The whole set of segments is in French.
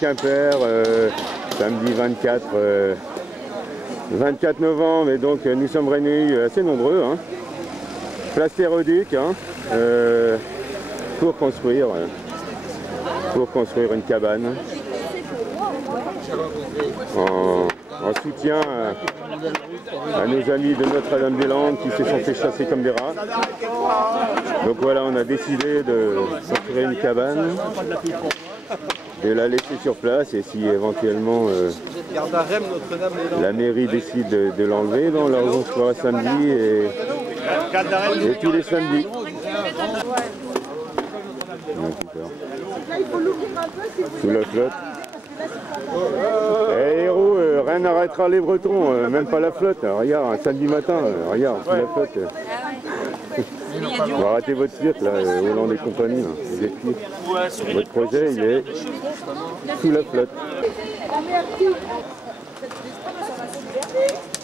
Quimper, samedi 24 novembre, et donc nous sommes réunis assez nombreux, hein. Place Hérodique, hein, pour construire une cabane en soutien à nos amis de Notre-Dame-des-Landes qui se sont fait chasser comme des rats. Donc voilà, on a décidé de construire une cabane, de la laisser sur place, et si éventuellement la mairie décide de l'enlever, on la reconstruira samedi et tous les samedis. Sous la flotte. Eh héros, rien n'arrêtera les Bretons, même pas la flotte. Regarde, un samedi matin, regarde, sous la flotte. On va arrêter votre flotte là, Hollande et compagnie, là. Vous êtes qui ? Votre projet, il est sous la flotte.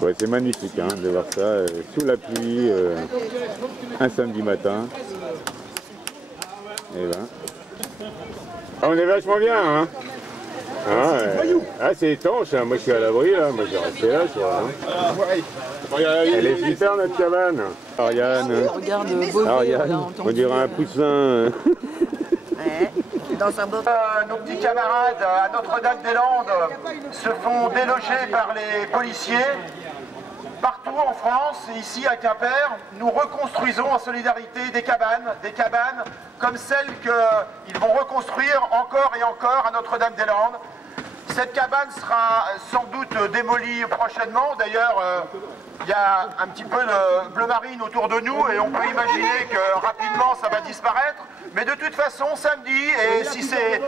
Ouais, c'est magnifique, hein, de voir ça, sous la pluie, un samedi matin. Et ben. Ah, on est vachement bien, hein. Ah, c'est étanche, hein. Moi je suis à l'abri là, moi je vais rester là, tu vois. Hein. Elle est super notre cabane. Ariane, on dirait un poussin. Nos petits camarades à Notre-Dame-des-Landes se font déloger par les policiers. Partout en France, et ici à Quimper, nous reconstruisons en solidarité des cabanes comme celles qu'ils vont reconstruire encore et encore à Notre-Dame-des-Landes. Cette cabane sera sans doute démolie prochainement. D'ailleurs, il y a un petit peu de bleu marine autour de nous et on peut imaginer que rapidement ça va disparaître. Mais de toute façon, samedi, et si c'est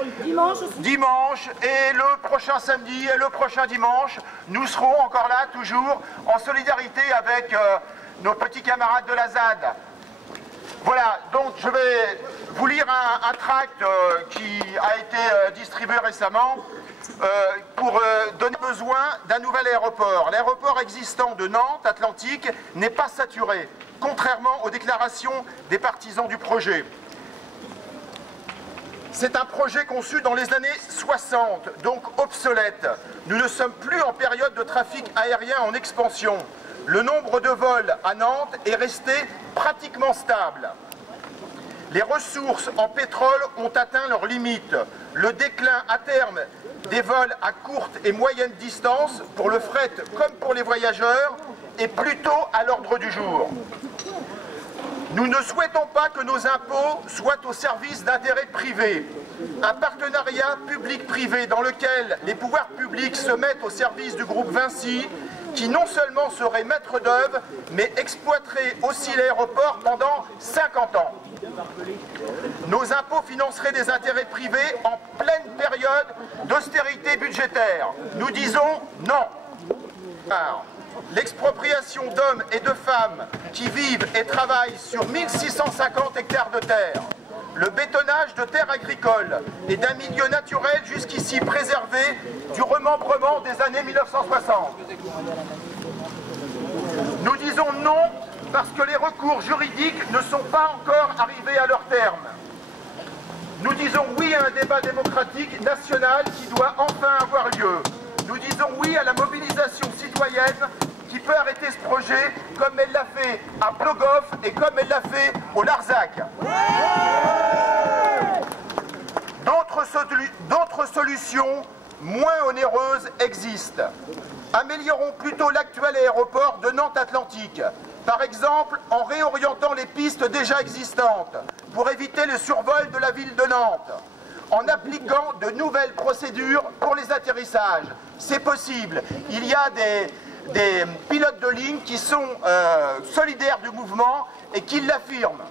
dimanche, et le prochain samedi, et le prochain dimanche, nous serons encore là, toujours, en solidarité avec nos petits camarades de la ZAD. Voilà, donc je vais vous lire un tract qui a été distribué récemment pour donner besoin d'un nouvel aéroport. L'aéroport existant de Nantes Atlantique n'est pas saturé, contrairement aux déclarations des partisans du projet. C'est un projet conçu dans les années 60, donc obsolète. Nous ne sommes plus en période de trafic aérien en expansion. Le nombre de vols à Nantes est resté pratiquement stable. Les ressources en pétrole ont atteint leurs limites. Le déclin à terme des vols à courte et moyenne distance, pour le fret comme pour les voyageurs, est plutôt à l'ordre du jour. Nous ne souhaitons pas que nos impôts soient au service d'intérêts privés. Un partenariat public-privé dans lequel les pouvoirs publics se mettent au service du groupe Vinci, qui non seulement serait maître d'œuvre, mais exploiterait aussi l'aéroport pendant 50 ans. Nos impôts financeraient des intérêts privés en pleine période d'austérité budgétaire. Nous disons non. L'expropriation d'hommes et de femmes qui vivent et travaillent sur 1650 hectares de terre, le bétonnage de terres agricoles et d'un milieu naturel jusqu'ici préservé du remembrement des années 1960. Nous disons non parce que les recours juridiques ne sont pas encore arrivés à leur terme. Nous disons oui à un débat démocratique national qui doit enfin avoir lieu. Nous disons oui à la mobilisation citoyenne qui peut arrêter ce projet comme elle l'a fait à Plogoff et comme elle l'a fait au Larzac. D'autres solutions moins onéreuses existent. Améliorons plutôt l'actuel aéroport de Nantes Atlantique, par exemple en réorientant les pistes déjà existantes pour éviter le survol de la ville de Nantes, en appliquant de nouvelles procédures pour les atterrissages. C'est possible. Il y a des pilotes de ligne qui sont solidaires du mouvement et qui l'affirment.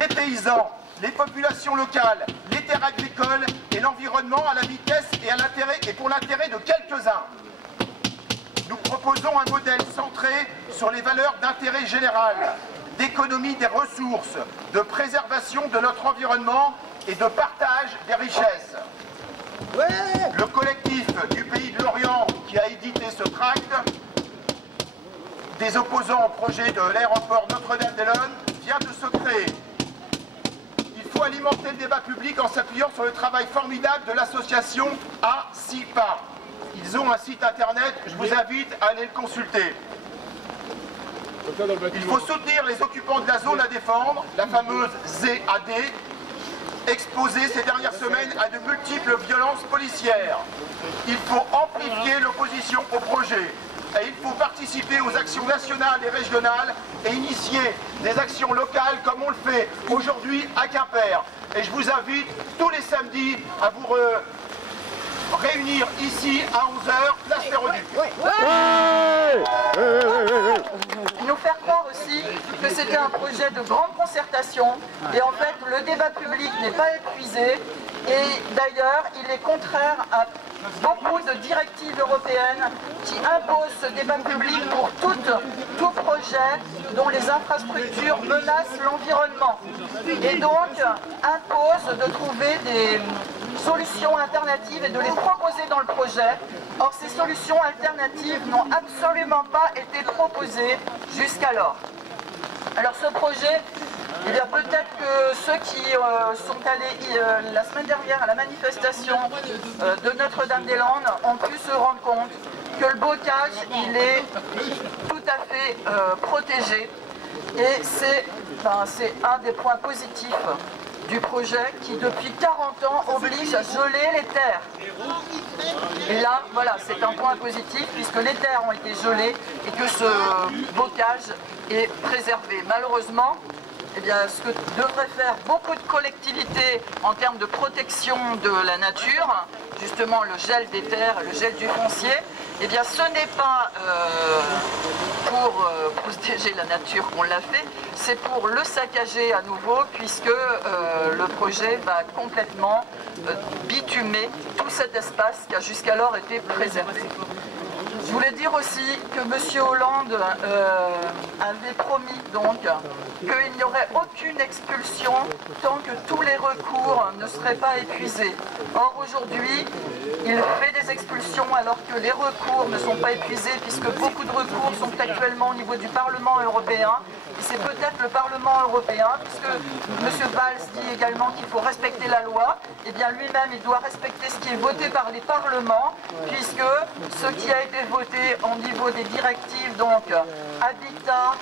Les paysans, les populations locales, les terres agricoles et l'environnement à la vitesse et pour l'intérêt de quelques-uns. Nous proposons un modèle centré sur les valeurs d'intérêt général, d'économie des ressources, de préservation de notre environnement et de partage des richesses. Le collectif du Pays de l'Orient qui a édité ce tract des opposants au projet de l'aéroport Notre-Dame-des-Landes vient de se créer. Il faut alimenter le débat public en s'appuyant sur le travail formidable de l'association ACIPA. Ils ont un site internet, je vous invite à aller le consulter. Il faut soutenir les occupants de la zone à défendre, la fameuse ZAD, exposée ces dernières semaines à de multiples violences policières. Il faut amplifier l'opposition au projet. Et il faut participer aux actions nationales et régionales et initier des actions locales comme on le fait aujourd'hui à Quimper. Et je vous invite tous les samedis à vous réunir ici à 11h, place Ferroduc. Nous faire croire aussi que c'était un projet de grande concertation et en fait le débat public n'est pas épuisé et d'ailleurs il est contraire à beaucoup de directives européennes qui imposent ce débat public pour tout projet dont les infrastructures menacent l'environnement et donc imposent de trouver des solutions alternatives et de les proposer dans le projet. Or, ces solutions alternatives n'ont absolument pas été proposées jusqu'alors. Alors ce projet, eh bien peut-être que ceux qui sont allés la semaine dernière à la manifestation de Notre-Dame-des-Landes ont pu se rendre compte que le bocage, il est tout à fait protégé et c'est un des points positifs du projet qui depuis 40 ans oblige à geler les terres. Et là, voilà, c'est un point positif puisque les terres ont été gelées et que ce bocage est préservé. Malheureusement, eh bien, ce que devraient faire beaucoup de collectivités en termes de protection de la nature, justement le gel des terres, le gel du foncier, eh bien ce n'est pas pour protéger la nature qu'on l'a fait, c'est pour le saccager à nouveau puisque le projet va complètement bitumer tout cet espace qui a jusqu'alors été préservé. Je voulais dire aussi que M. Hollande avait promis donc qu'il n'y aurait aucune expulsion tant que tous les recours ne seraient pas épuisés. Or aujourd'hui, il fait des expulsions alors que les recours ne sont pas épuisés puisque beaucoup de recours sont actuellement au niveau du Parlement européen. Et c'est peut-être le Parlement européen, puisque M. Valls dit également qu'il faut respecter la loi, et bien lui-même il doit respecter ce qui est voté par les parlements, puisque ce qui a été voté au niveau des directives, donc Habitat,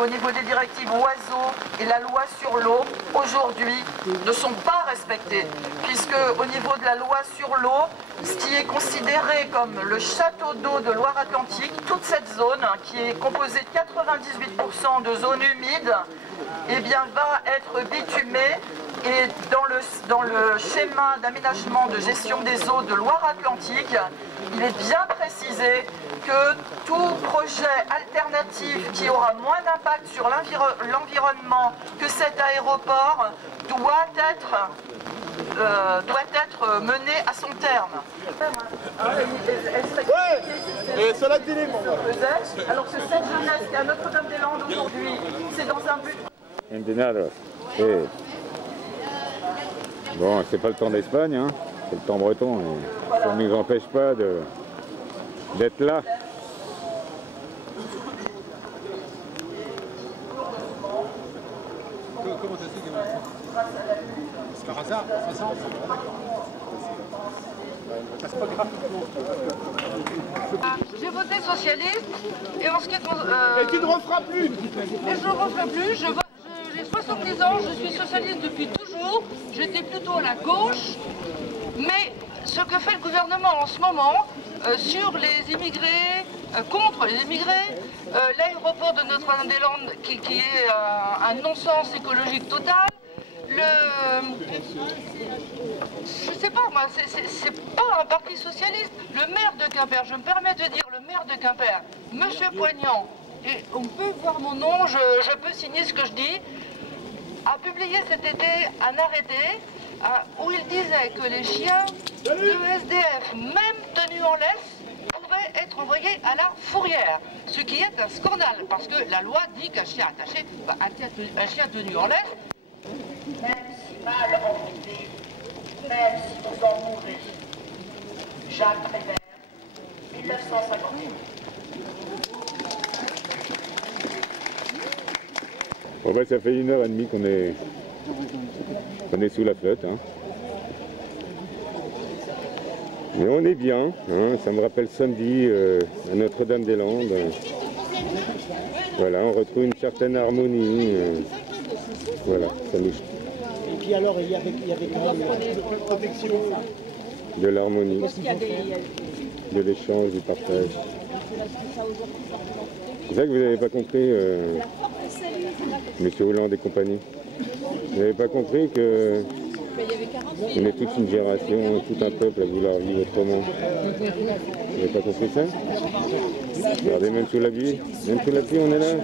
au niveau des directives Oiseaux et la loi sur l'eau, aujourd'hui ne sont pas respectés, puisque au niveau de la loi sur l'eau, ce qui est considéré comme le château d'eau de Loire-Atlantique, toute cette zone qui est composée de 98% de zones humides, eh bien, va être bitumée et dans le schéma d'aménagement de gestion des eaux de Loire-Atlantique, il est bien précisé que tout projet alternatif qui aura moins d'impact sur l'environnement que cet aéroport doit être mené à son terme. Et cela dit les mots. Alors que cette jeunesse qui est à Notre-Dame-des-Landes aujourd'hui, c'est dans un but... Endenados. Bon, c'est pas le temps d'Espagne, hein. C'est le temps breton. Et ça ne nous empêche pas d'être là. Comment ça se fait c'est par hasard, 60. C'est pas grave. J'ai voté socialiste et en ce qui concerne... Et tu ne referas plus. Et je ne referai plus, j'ai 70 ans, je suis socialiste depuis toujours, j'étais plutôt à la gauche, mais ce que fait le gouvernement en ce moment sur les immigrés, contre les immigrés, l'aéroport de Notre-Dame-des-Landes qui est un non-sens écologique total, je sais pas moi, c'est pas un parti socialiste. Le maire de Quimper, je me permets de dire le maire de Quimper, Monsieur Poignant, et on peut voir mon nom, je peux signer ce que je dis, a publié cet été un arrêté où il disait que les chiens de SDF, même tenus en laisse, pouvaient être envoyés à la fourrière. Ce qui est un scandale, parce que la loi dit qu'un chien attaché, un chien tenu en laisse, même si mal envoûté, même si vous en mourrez. Jacques Prévert, 1958. Bon bah ça fait 1h30 qu'on est On est sous la flotte. Hein. Mais on est bien. Hein. Ça me rappelle samedi à Notre-Dame-des-Landes. Voilà, on retrouve une certaine harmonie. Voilà, ça nous... Et puis alors, il y avait quand même une protection de l'harmonie, de l'échange, du partage. C'est ça que vous n'avez pas compris, Monsieur Hollande et compagnie. Vous n'avez pas compris que on est toute une génération, tout un peuple à vouloir vivre autrement. Vous n'avez pas compris ça? Regardez, même sous la pluie, on est là.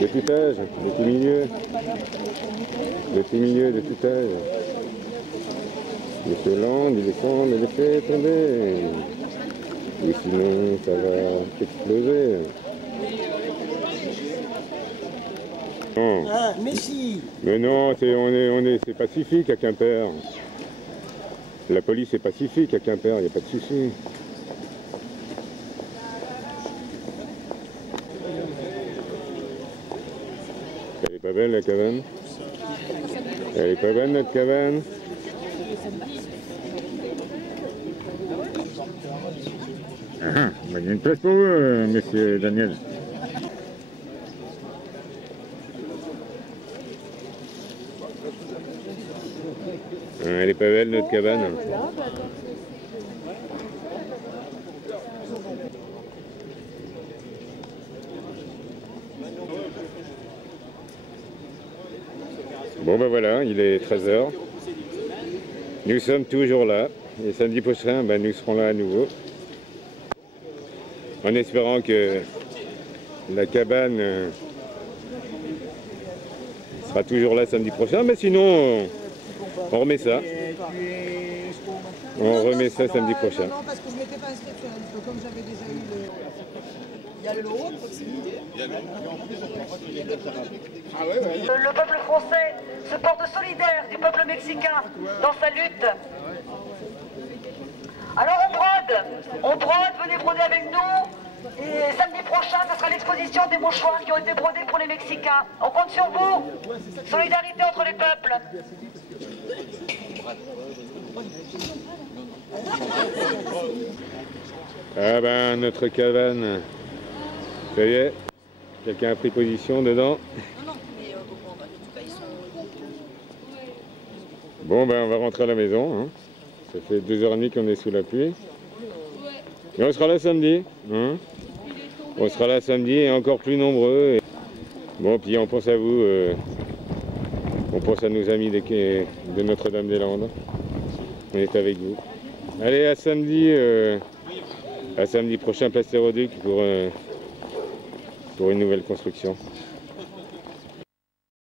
De tout âge, de tout milieu. De tout milieu, de tout âge. Monsieur Hollande, il descend, mais laissez tomber. Et sinon, ça va exploser. Non. Ah, mais si. Mais non, c'est pacifique à Quimper. La police est pacifique à Quimper, il n'y a pas de souci. Elle est pas belle la cabane? Elle est pas belle notre cabane? Ah, il y a une place pour vous, monsieur Daniel. Elle est pas belle notre cabane. Bon ben voilà, il est 13h. Nous sommes toujours là. Et samedi prochain, ben, nous serons là à nouveau. En espérant que la cabane sera toujours là samedi prochain. Mais sinon, on remet ça. On remet ça samedi prochain. Non, parce que je ne m'étais pas inscrite sur la liste, comme j'avais déjà eu le... Il y a le lot de proximité. Le peuple français se porte solidaire du peuple mexicain dans sa lutte. Alors on brode, venez broder avec nous. Et samedi prochain, ce sera l'exposition des mouchoirs qui ont été brodés pour les Mexicains. On compte sur vous. Solidarité entre les peuples. Ah ben notre cabane, ça y est, quelqu'un a pris position dedans. Bon ben on va rentrer à la maison, hein. Ça fait 2h30 qu'on est sous la pluie. Et on sera là samedi, hein. On sera là samedi et encore plus nombreux. Et... Bon puis on pense à vous, on pense à nos amis de Notre-Dame-des-Landes. On est avec vous. Allez à samedi prochain, place Théroduc pour une nouvelle construction.